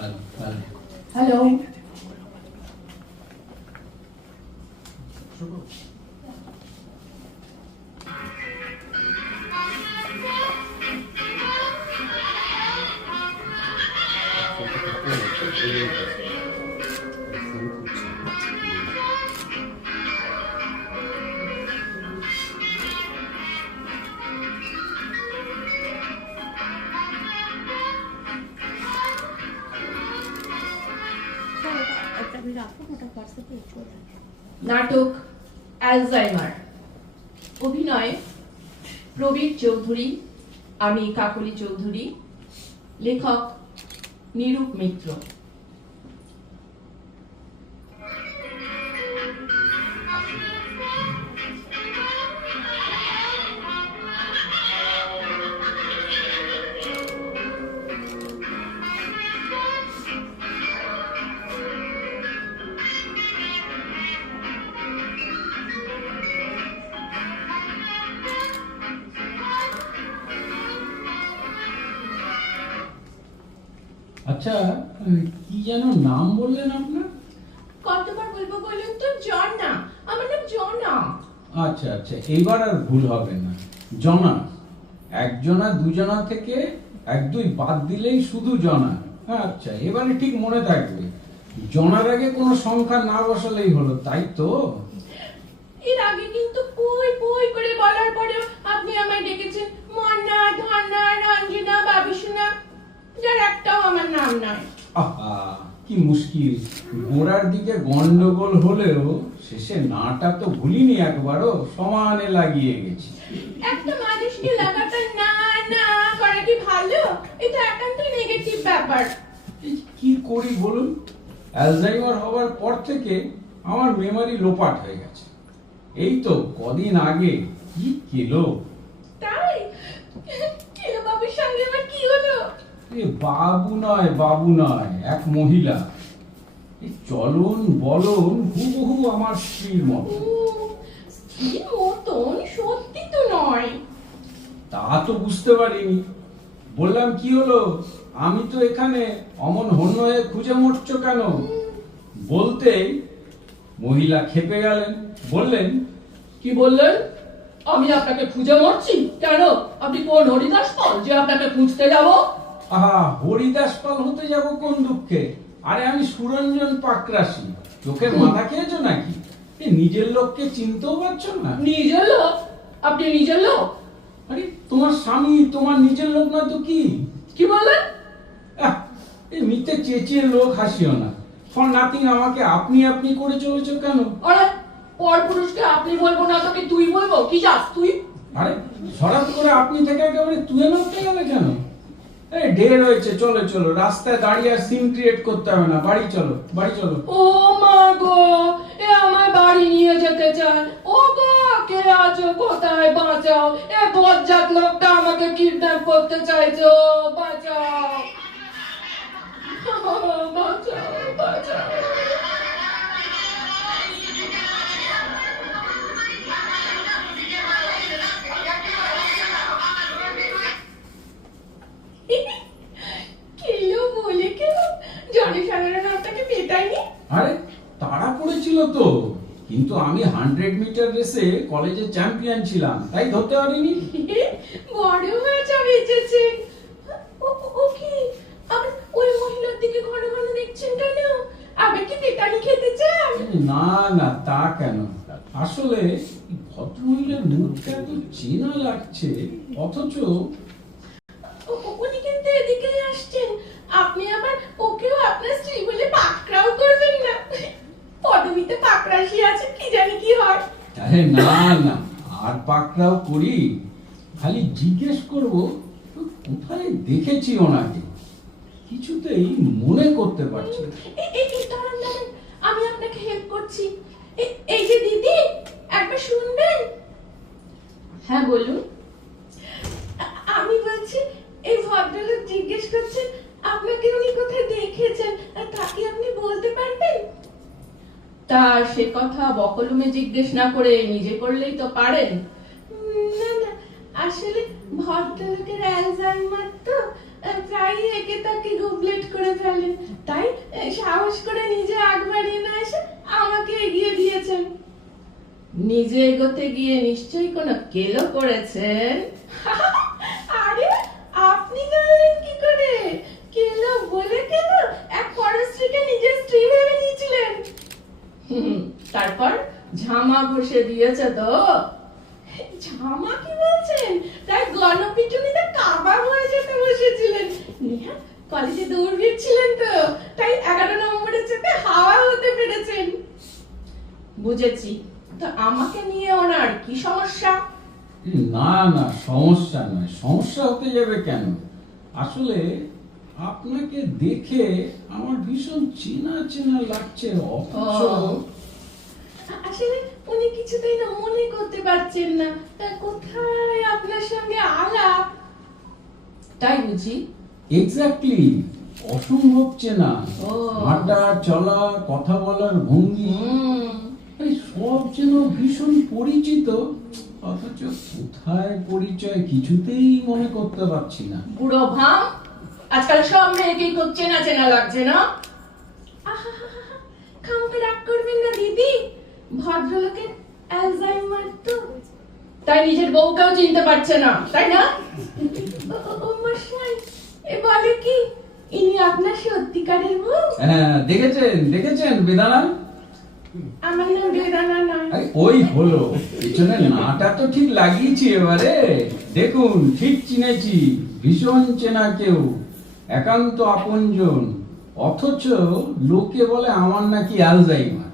Hello. নাটক Alzheimer, অভিনয় প্রবীর চৌধুরী, আমি কাকলি চৌধুরী, লেখক নিরূপ মিত্র। আচ্ছা, কি যেন নাম বললেন আপনার? কতবার বলবো বলুন তো? জনা, আমার নাম জনা। আচ্ছা আচ্ছা, এইবার আর ভুল হবে না। জনা, একজনা দুজনা থেকে এক দুই বাদ দিলেই শুধু জনা। আচ্ছা, এবারে ঠিক মনে থাকবে। জনার আগে কোনো সংখ্যা না বসালেই হলো, তাই তো? এর আগে কিন্তু পই পই করে বলার পরেও আপনি আমায় ডেকেছেন মনা, ধনা, রঞ্জনা, বাবিসোনা, যার একটাও আমার নাম নয়। আহা, কি মুশকিল। গোড়ার দিকে গন্ডগোল হলেও শেষে নাটা তো ভুলিনি একবারও, সমানে লাগিয়ে গেছি। একটা মানুষকে লাগাতার না না করা কি ভালো? এটা একান্তই নেগেটিভ ব্যাপার। কি করি বলুন? অ্যালজাইমার হওয়ার পর থেকে আমার মেমরি লোপাট হয়ে গেছে। এই তো কদিন আগে কি কেলো। তাই? কেলো বাবুর সঙ্গে আমার কি হলো? এ বাবু নয়, এক মহিলা। এই চলন বলন হুবহু আমার স্ত্রীর মতো। স্ত্রীর মতন সত্যি তো নয়। তা তো বুঝতে পারিনি। বললাম, কি হলো? আমি তো এখানে, অমন হন্য হয়ে খুঁজে মরছো কেন? বলতেই মহিলা ক্ষেপে গেলেন, বললেন, কি বললেন? আমি আপনাকে খুঁজে মরছি কেন? আপনি কোন হরিদাস পাল যে আপনাকে খুঁজতে যাব? আহা, হরিদাস পাল হতে যাব কোন দুঃখে? আরে আমি সুরঞ্জন পাকরাশি। চোখের মাথা খেয়েছো নাকি? নিজের লোককে চিনতেও পারছো না? নিজের লোক? আপনি নিজের লোক? আরে তোমার স্বামী তোমার নিজের লোক না তো কি? কি বললেন? এই মিথ্যে চেঁচিয়ে লোক হাসিও না। ফর নাথিং আমাকে আপনি আপনি করে চলেছো কেন? আরে, পর পুরুষকে আপনি বলবো না তোকে তুই বলবো? কি যাস তুই? আরে হঠাৎ করে আপনি থেকে একেবারে তুই মারতে গেলে কেন? এই ঢের হয়েছে, চলো চলো, রাস্তায় দাঁড়িয়ে আর সিন ক্রিয়েট করতে হবে না, বাড়ি চলো, বাড়ি চলো। ও মা গো, এ আমার বাড়ি নিয়ে যেতে চায়। ও গো, কে আছো? কোথায়? বাঁচাও, এ বজ্জাত লোকটা আমাকে কিডন্যাপ করতে চাইছে। ও বাঁচাও, বাঁচাও, বাঁচাও। কেলো বলে কেন জনসাধারণ আপনাকে পেটায়নি? আরে তাড়া পড়েছিল তো, কিন্তু আমি 100 মিটার রেসে কলেজে চ্যাম্পিয়ন ছিলাম, তাই ধরতে পারিনি। বড় হয়েছে বেঁচেছে। ও কি? আপনি ওই মহিলার দিকে ঘন ঘন দেখছেন কেন? আপনি কি পেটানি খেতে চান? না না, তা কেন? আসলে ভদ্রমহিলার মুখটা এত চেনা লাগছে, অথচ উনি কিন্তু এদিকেই আসছেন। আপনি আবার ওকেও আপনার স্ত্রী বলে পাকড়াও করবেন না। পদবিতে পাকড়াশি আছে, কি জানি কি হয়। আরে না না, আর পাকড়াও করি, খালি জিজ্ঞেস করব কোথায় দেখেছি ওনাকে। কিছুতেই মনে করতে পারছি না। দাঁড়ান দাঁড়ান, আমি আপনাকে হেল্প করছি। এই যে দিদি, একবার শুনবেন? হ্যাঁ বলুন। আমি বলছি, এই ভদ্রলোক জিজ্ঞেস করছেন আপনাকে উনি কোথায় দেখেছেন, তা কি আপনি বলতে পারবেন? তা সে কথা বকলুমে জিজ্ঞেস না করে নিজে করলেই তো পারেন। না না, আসলে ভদ্রলোকের অ্যালজাইমার তো, প্রায় একে তাকে গুবলেট করে ফেলেন, তাই সাহস করে নিজে আগ বাড়িয়ে না এসে আমাকে এগিয়ে দিয়েছেন। নিজে এগোতে গিয়ে নিশ্চয়ই কোনো কেলো করেছেন। আরে আপনি জানলেন কি করে? কেলো বলে কেন এক পরস্ত্রীকে নিজের স্ত্রী ভেবে নিয়েছিলেন? তারপর ঝামা ঘষে দিয়েছে তো? ঝামা কি বলছেন? তাই গণপিটুনিতে কাবাব হয়ে যেতে বসেছিলেন। নেহা কলেজে দৌড়বিদ ছিলেন তো, তাই 11 নম্বরের চেতে হাওয়া হতে পেরেছেন। বুঝেছি, তো আমাকে নিয়ে ওনার কি সমস্যা? না না, সমস্যা নয়। সমস্যা হতে যাবে কেন? আসলে আপনাকে দেখে আমার ভীষণ চেনা চেনা লাগছে, অথচ আসলে উনি কিছুতেই না মনে করতে পারছেন না তা কোথায় আপনার সঙ্গে আলাপ। তাই বুঝি? এক্স্যাক্টলি, অসম্ভব চেনা। ও। হাঁটা চলা, কথা বলার ভঙ্গি, এই সব যেন ভীষণ পরিচিত, অথচ কোথায় পরিচয় কিছুতেই মনে করতে পারছি না। বুড়ো ভাম, আজকাল সব মেয়েকেই খুব চেনা চেনা লাগছে না? খামকে রাগ করবেন না দিদি, ভদ্রলোকের অ্যালজাইমার তো। তাই নিজের বউকেও চিনতে পারছে না, তাই না? ও মশাই, এ বলে কি ইনি আপনার সত্যিকারের বউ? হ্যাঁ, দেখেছেন দেখেছেন বেদানা? আমার নাম বেদানা নয়। আরে ওই হলো, পিছনে নাটা তো ঠিক লাগিয়েছি এবারে। দেখুন, ঠিক চিনেছি, ভীষণ চেনা কেউ, একান্ত আপনজন, অথচ লোকে বলে আমার নাকি অ্যালজাইমার।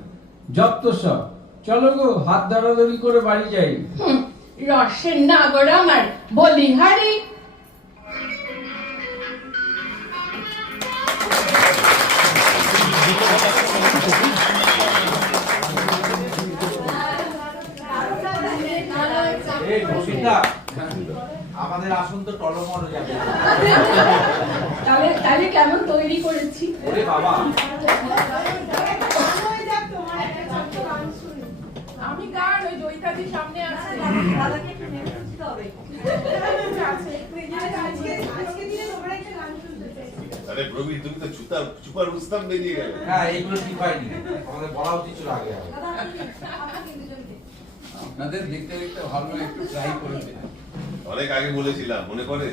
যত সব। চলো গো, হাত ধরাধরি করে বাড়ি যাই। রসের নাগর আমার বলিহারি। এই বসিন্দা, আমাদের আসন তো টলমল হয়ে যাবে। তাহলে কেমন তৈরি করেছি? ওরে বাবা, আমি গান ওই জয়িতাদির সামনে আছে। আরে প্রবীর, তুমি তো চুপার রুস্তাম বেরিয়ে গেল। হ্যাঁ এইগুলো ঠিক হয়নি, আমাদের বলা উচিত ছিল আগে। আপনাদের দেখতে দেখতে ভালো একটু ট্রাই করেছে। অনেক আগে বলেছিলাম, মনে করে?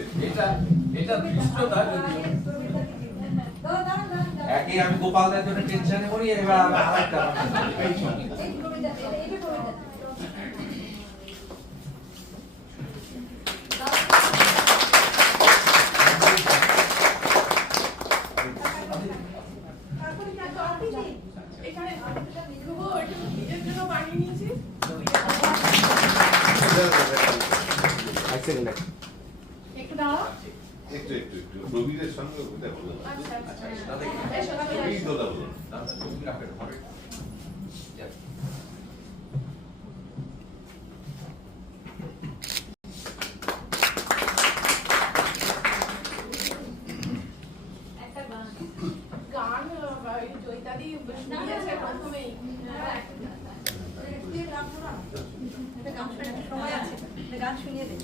এটা দৃষ্টতা যদিও। একই আমি গোপালদের জন্য টেনশনে করি, এবার আমি আরেকটা এখানে ধ্রুব একটু নিজের জন্য বানিয়ে নিয়েছি। একটু দাও। একটু একটু একটু প্রবীরের সঙ্গে ওটা হলো না। আচ্ছা আচ্ছা, এসো, তাহলে প্রবীর এসো। কথা বলো। গান জয়িতাদি শুনিয়েছে প্রথমেই। গান শুনিয়ে দে।